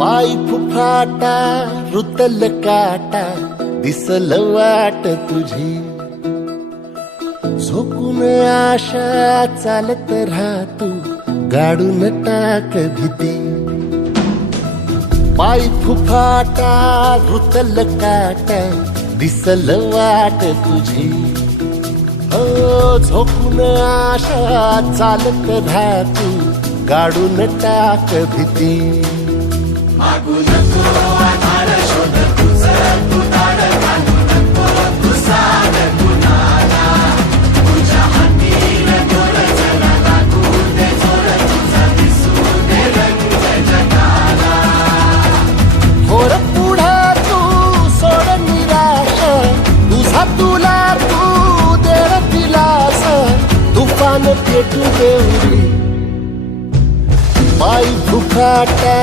पाय फुफाटा रुतल काटा दिसल वाट तुझी झोकून आशा चालत राहतू गाडून टाक भीती पाय फुफाटा रुतल काटा दिसल वाट तुझी झोकून आशा चालत राहतू गाडून टाक भीती मागू नको आधार शोध तुझं तू दाड घालू नको तू साध कुणाला तुझ्या हातीन दोर चला लागू दे जोर तुझा दिसू दे रंग जगाला होर पुढा तू सोड निराशा तुझा तुला तू दे दिलास तुफान पेटू देऊरी पाय फुफाटा